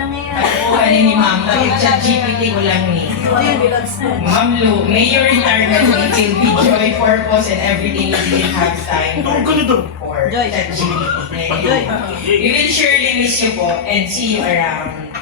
na ngayon. Ano ni Ma'am? Yung ChatGPT ko lang eh. Ma'am Lu, may your retirement will be joy, purpose, and everything you didn't have time for ChatGPT. Joy. We will surely miss you po and see you around.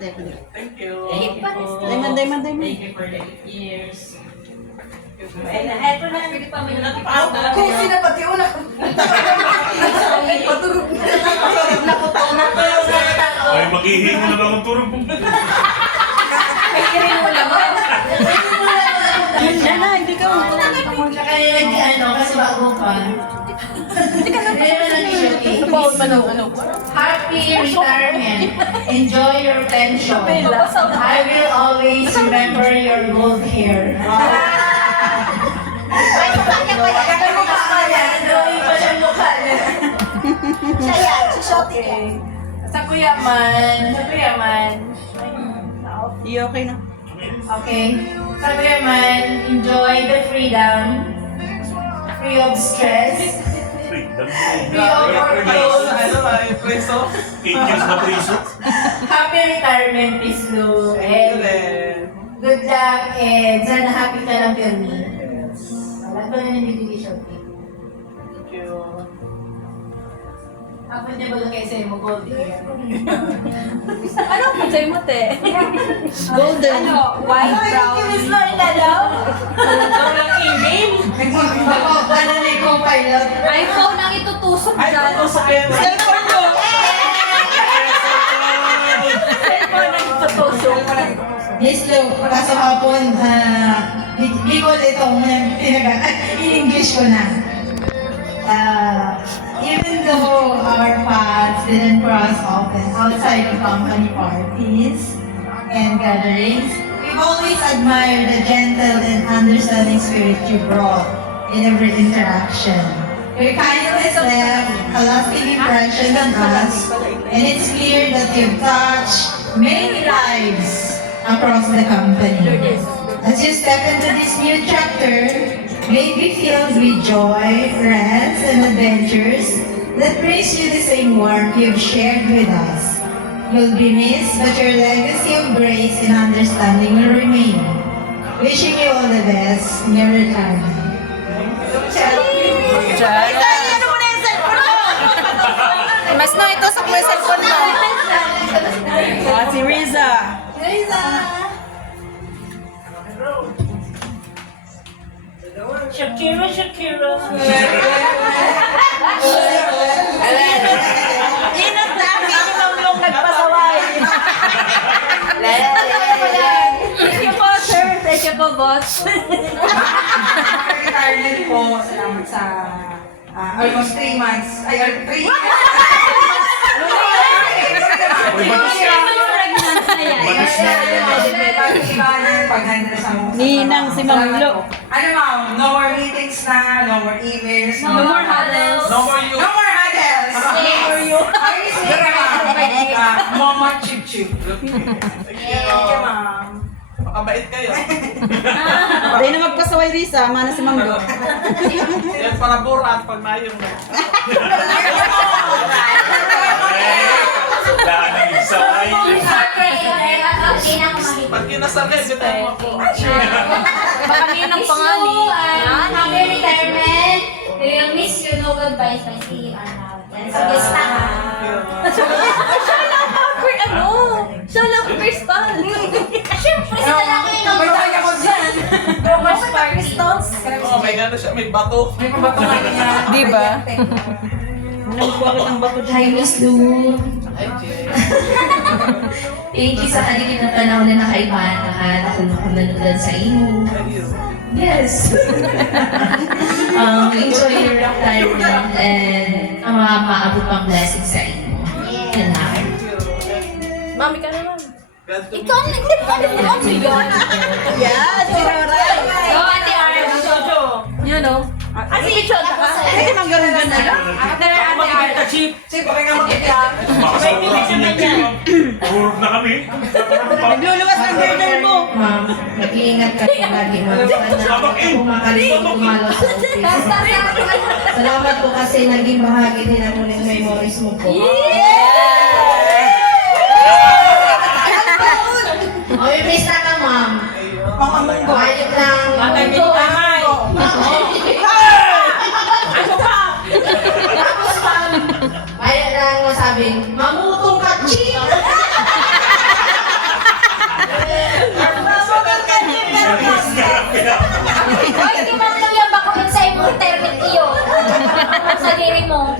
Thank you. Diamond. Thank you for the 8 years. Eto na, hindi pa may Kung sila pati una. Paturog na. Ay, maghihingi na lang ang turog. Kairin mo naman. Yan na, hindi ka. Kaya kasi bago pa. Happy retirement. Enjoy your pension. I will always remember your gold hair. Ay, kanya pa yan. Kanya pa yan. Drawing pa siyang mukha niya. Siya yan, si Shotty. Sa Kuyaman. Iya, okay na. Okay. Sa Kuyaman, enjoy the freedom. Free of stress. Free of workload. Preso? 8 years na preso? Happy retirement, Miss Lou. And good luck and sana happy ka lang kami. Wala ko na nabibigay Shopee. Thank you. Ako niya ba kayo sa'yo mo gold hair? Ano ang pagay mo, te? Golden. Ano? White, brown. Miss Lou, inalaw? Ang email. Ano na yung co-pilot? iPhone ang itutusok dyan. Cellphone mo. Cellphone ang itutusok. Miss Lou, kaso hapon, Bicol itong in-English ko na. Even though our paths didn't cross often outside of company parties and gatherings, we've always admired the gentle and understanding spirit you brought in every interaction. Your kindness left a lasting impression on us, and it's clear that you've touched many lives across the company. As you step into this new chapter, may be filled with joy, rest, and adventures that brings you the same warmth you've shared with us. You'll be missed, but your legacy of grace and understanding will remain. Wishing you all the best in your retirement. Ano mo na yung cellphone mo? Mas na ito sa mga cellphone mo. Si Riza. Shakira. Inat na aking yung nagpasaway. Thank you po, sir. Thank you po, boss. Retirement po. Salamat sa almost 3 months. Ay, 3 years. Pag-handle sa mga Ninang si Ma'am Lu. Ano ma'am, no more meetings na, no more emails, No more huddles. No more you. No more huddles! Ay, sige ma'am. Mama chup-chup. Thank you. ma'am. Makabait kayo. Dahil na magpasaway Riza, mana si Ma'am Lu. Yan para burat pag mayong na. Daan ang isay. Pag kinasal kayo, bitawan mo ako. Baka ninang pangani. Happy retirement. We will miss you. No goodbyes. May see you around. Yan sa listahan. Siya lang crystal. Siyempre, sa lalaki ng May ako dyan. Romance crystals. Oh, may gano'n siya. May bato. May pabatungan niya. Di ba? Nagkuha kitang bato Hi, Miss Lou. Thank you sa kanilin na panahon na nakaibahan nakakulong sa imo. Yes. Enjoy your retirement and ang mga maabot pang blessings sa imo. Yan lang. Mami ka naman. Ikaw, hindi pa rin naman yun. Yes, si Roray. Oh, Ate Arm. Jojo. You know. Kasi ito na ka Ay, di mang ganun ganda lang. Ate Arm. Sige, pakinggan mo kita. Makasawa ka niya. Purog na kami. Nagluluwas ng girdle mo. Ma'am, mag-iingat ka lagi. Kumakalimot kumalo sa office. Salamat po kasi naging bahagi din ang ulit memories mo po. Yeah! Mamimista ka, ma'am. Hayop ng mundo. Tapos, ma'am, hayop lang masabing, mamutong ka, ching! Hoy, di man lang yan baka sa imong internet iyo. Sa diri mo.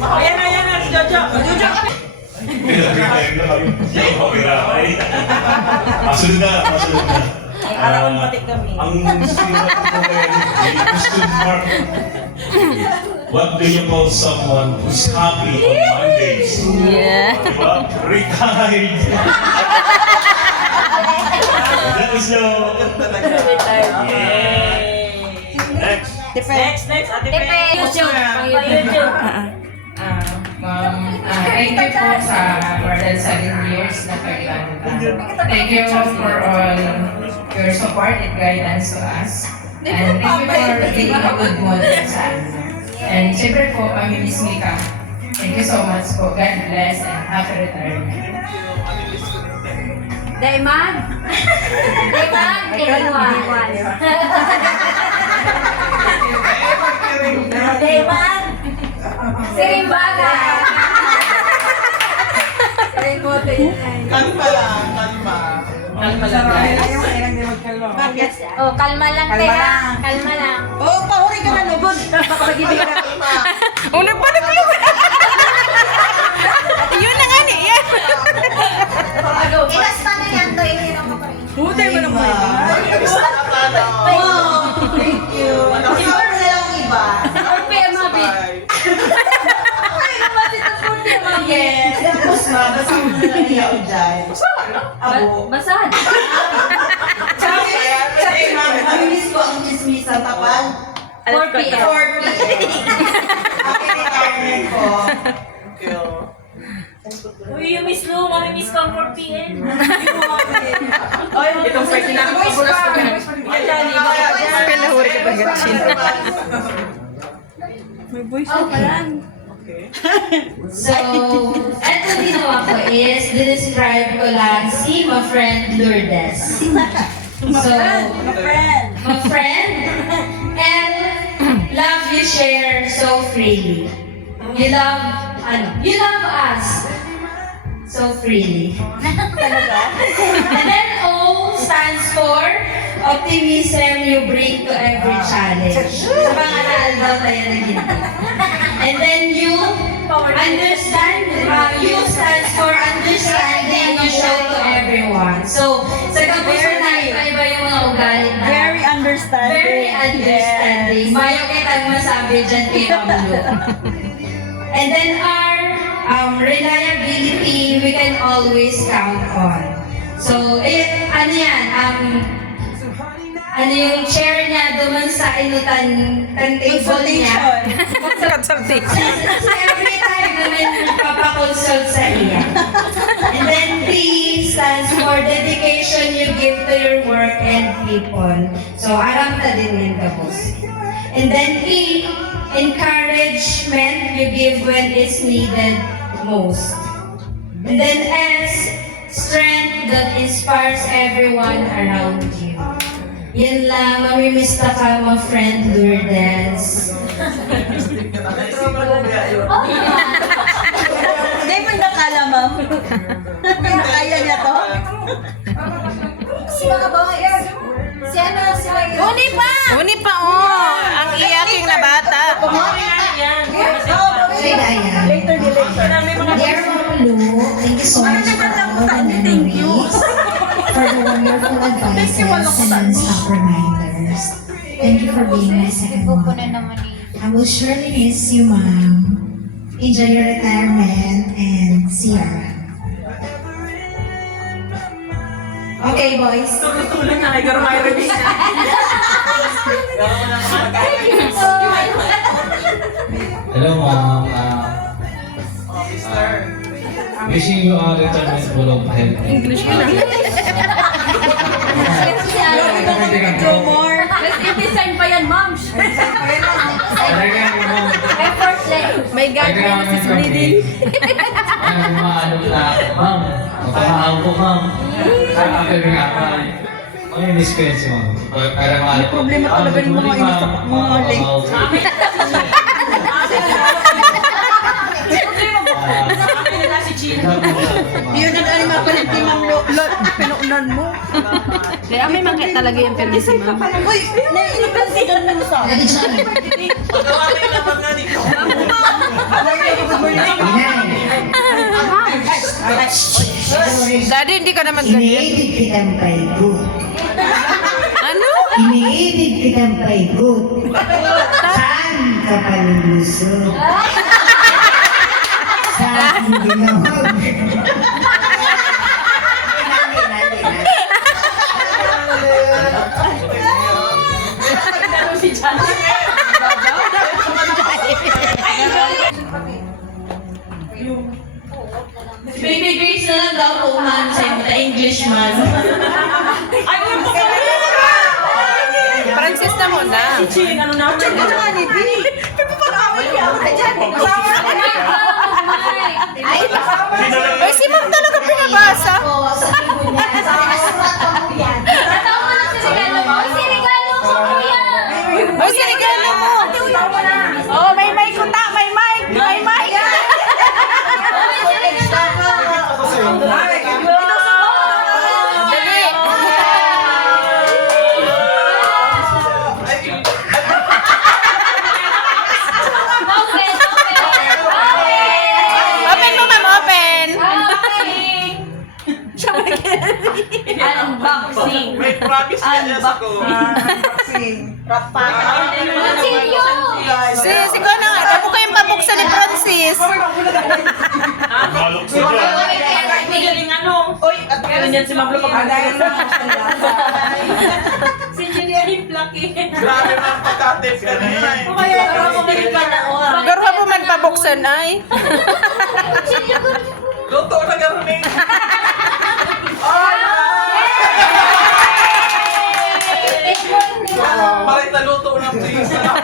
Ayan, si Jojo. Jojo! Masunod na. Arawan pati kami. Ang sinabi ko ay question mark. What do you call someone who's happy on Mondays? Yeah. Diba? Retired. That is the... Yay! Next. Next, Ate Tepe, Pe. YouTube. Pang YouTube. Thank you po sa more than 7 years na kailangan. Thank you for all your support and guidance to us. And thank you for being a good model sa amin. And siyempre po, kami Miss Mika. Thank you so much po. God bless and happy retirement. Daiman? Daiman? Daiman? Daiman? Sirimbaga? Sirimbote yun. Kalma lang, Bakit? Oh, kalma lang, Kalma Tea. lang. Kalma lang. Oh, pahuri ka na, lugod. Pakapag-ibig ka. Una pa naglugod. Yun na nga niya. Ilas pa na yan to, hindi naman pa rin. Hutay mo naman. Thank you. Siguro na lang ang iba. Orpe, mabit. Yes. Tapos basta mo na lang iyaw dyan. Abo. Basad. Namimiss ko ang chismis sa tapal. 4 p.m. 4 p.m. Happy retirement po. Uy, you miss Lou. Mamimiss ka ang 4 p.m. Itong first na kabulas ko yan. Pinahuri ka pa gatsin. Oh, palang. So, eto ginawa ko is, describe ko lang si my friend Lourdes. So, my friend, and love you share so freely. You love us so freely. And then O stands for optimism you bring to every challenge. Sa pangalan daw tayo nag-intip. And then U stands for understanding you show to everyone. So, sa kapuso na iba yung mga ugali na. Very understanding. Very understanding. Mayo kitang masabi dyan kay Mamulo. And then R, reliability, we can always count on. So, ano yan, ano yung chair niya duman sa inutan table niya. Consultation. Every time naman nagpapakonsult sa iya. And then D stands for dedication you give to your work and people. So, aram ta din yun tapos. And then E, encouragement you give when it's needed most. And then S, strength that inspires everyone around you. Yan lang, mamimista ka, my friend Lourdes. Oh, Hindi mo nakala, ma'am. Kaya niya to? si mga boys. Si ano, si mga... Uni pa, oh. Ang iyaking na bata. Hey, Diane. Later, Dear Mama Lou, thank you so much for all the memories, for the wonderful advices and non-stop reminders. Thank you for being my second mom. I will surely miss you, Mom. Enjoy your retirement and see you around. Okay, boys. Tulong na kay Garmay Rebis. Thank you so much. Hello, ma'am. Wishing you a retirement full of health. English yun ah. Let's design pa yan, ma'am. Talagang, ma'am. Effortless. May gagawin na si Splitty. Ay, maano na, ma'am. Mapakahaw ko, ma'am. Sabi nga, ma'am. Mamimiss ko yun si ma'am. Para maano ko. Problema talaga yung mga inis sa mga late. Yun ang ano mapalit ni Ma'am Lot. Pinuunan mo. Kaya may makit talaga yung permis si ma'am. Uy, naiinipansigan mo sa akin. Daddy, hindi ka naman ganyan. Iniibig kitang paigot. Ano? Iniibig kitang paigot. Saan ka palulusog? Saan ginawag? Baby Grace na lang daw po, ma'am, sa the Englishman. Francis na muna. Ay, si ma'am talaga pinabasa. Ay, sinigalo mo. Oh, may mic ko ta. May mic. May mic. Dali. Open mo, ma'am. Open. Unboxing. May promise ka niya sa ko. Si ko na nga. Tapo kayong pabuksan ni Francis. Malok sa dyan. Uy, at ganyan si Ma'am Lot. Si Julian yung plucky. Grabe mga pagkatip ka na yan. Kaya ako ka na oras. Pero pa man pabuksan ay. Luto na garuning. Maray na luto na ito yung sarap.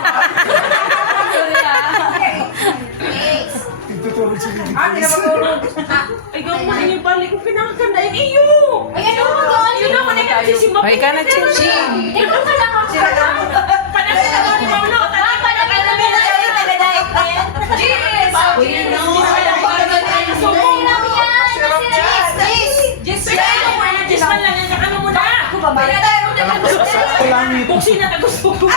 Ay, gawin niyo balik ko pinakaganda yung iyo. Ay, ano mo to? Yun ako na si Ma'am. Ay ka na, Chin. Ikaw ka lang ako. Panakita ni Ma'am Lot. Panakita ni Ma'am Lot. Cheers! Uy, no. Buksin na gusto ko.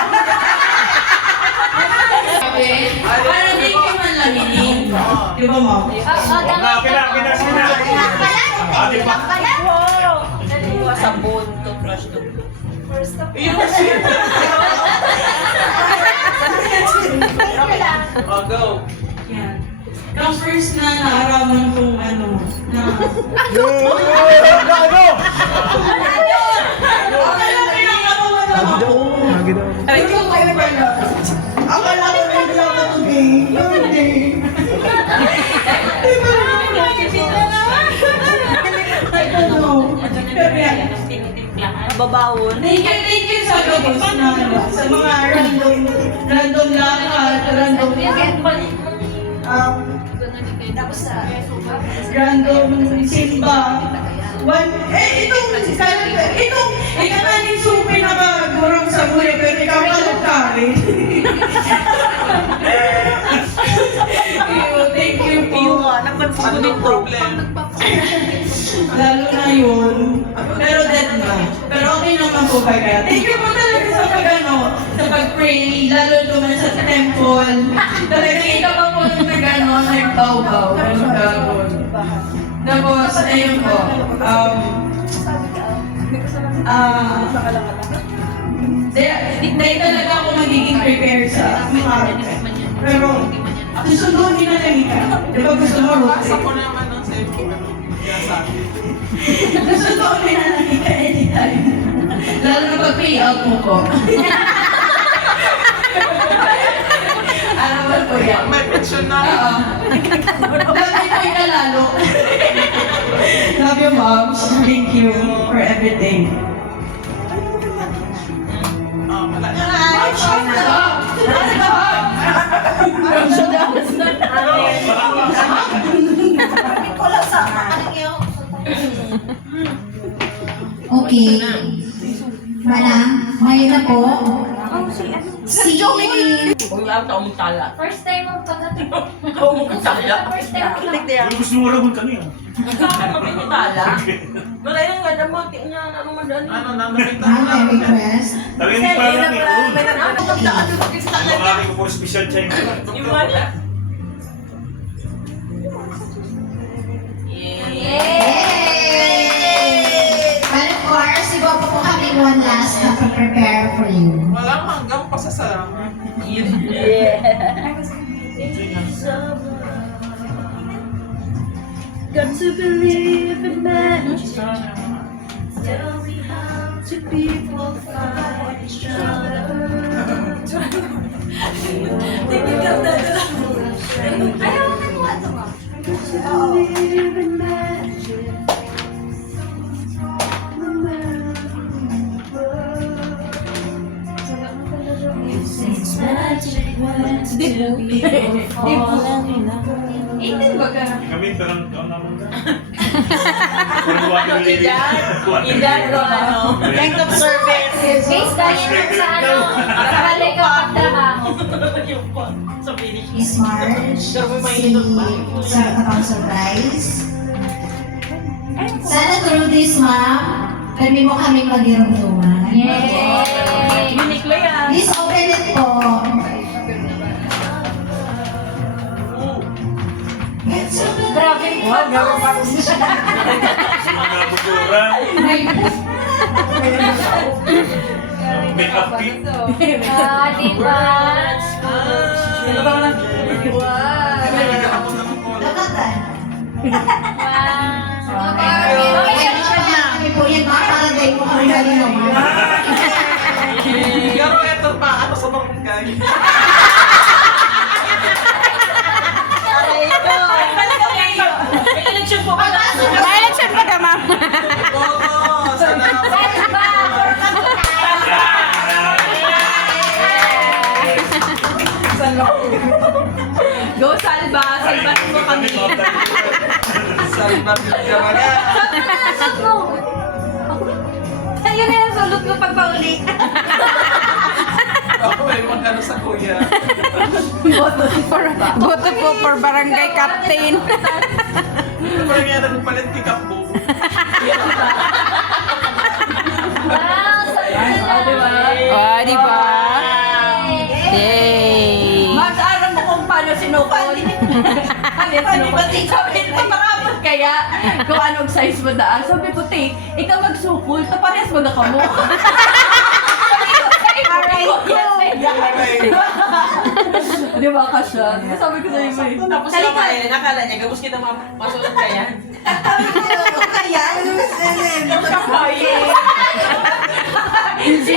Para di ko man laminin. Di ba, ma'am? Kina. Ate pa. Sabon, toothbrush, Oh, go. Yan. Ang first na naaraman kong ano, na... Akala ko rin lang ako today. I don't know. Pero yan. Babawon. Thank you sa gabos na sa mga random lakad, random simba. Itong ikakanin supi na magurong sa buhay, pero ikaw kalong kari. Thank you po. Anong problem? Lalo na yun. Pero dead na. Pero okay naman po kaya. Thank you po talaga sa sa pag-pray, lalo naman sa temple. Talaga ikaw pa po yung nagbaw-baw. Tapos, ayun po. Dahil talaga ako magiging prepared sa mga pero, susunduin na lang ikaw. Di ba gusto mo road Basa trip? ko naman ng cellphone. Kaya sabi. Susunduin na lang ikaw anytime. Lalo na pag-payout mo ko. Alam mo po yan. May pension na. Oo. Dami ko yung lalo. Love you, moms. Thank you for everything. Manang, ngayon na po, si Kung lang taong tala. First time mo pagdating. Taong tala. First time mo lang. Pero gusto mo lagun kami ah. Saan kami ni tala? Wala yung ganda mo. Tingnan ano mo doon. Ma'am, may request. Talagang hindi pa lang ikaw. Ano magdaan mo sa Yung kanya? aking for special time. Yung wala. But of course, iba pa po kami one last na prepare for you. Walang hanggang pasasalamat. Got to believe in magic. Tell me how to people find each other. Ayaw mo mo ito mo. Believe in magic. It's magic when two people fall in love. Kami parang ikaw naman ka. Parang wala Idan ko ano. Length of service. Based tayo nun sa ano. Sa halika pagtrabaho. Yung po, sa finish. Miss Marge, si Sarapang Surprise. Sana through this, ma'am, pwede mo kaming mag-irumduman. Yay! Uniqlo yan. Please open it po. Grabe po. Mga bukura. Make up kit. Ah, diba? Lakatan. Wow. Kaya kami po yan, makakaraday mo kami galing naman. Pero ito pa, ano sa barangay? May election po pala. May election pa ka, ma'am. Boto! Salamat! Diba? Go Salva! Salvatin mo kami. Salamat yung gamaga! Nasag mo. Ayun na yung sulot mo pagpauli. Ako may magkano sa kuya. Boto po for barangay captain. Parang yan nagpalit pick up po. Wow, Oh, di ba? Yay! Mas aram mo kung paano sinukol. Sabi ko, marabot kaya kung anong size mo daan. Sabi ko, te, ikaw magsukol, tapares mo na ka mo. Di ba ka siya? Sabi ko sa'yo, may. Tapos naman, nakala niya, gabos kita masulot ka yan. Kaya, Kaya. Hindi.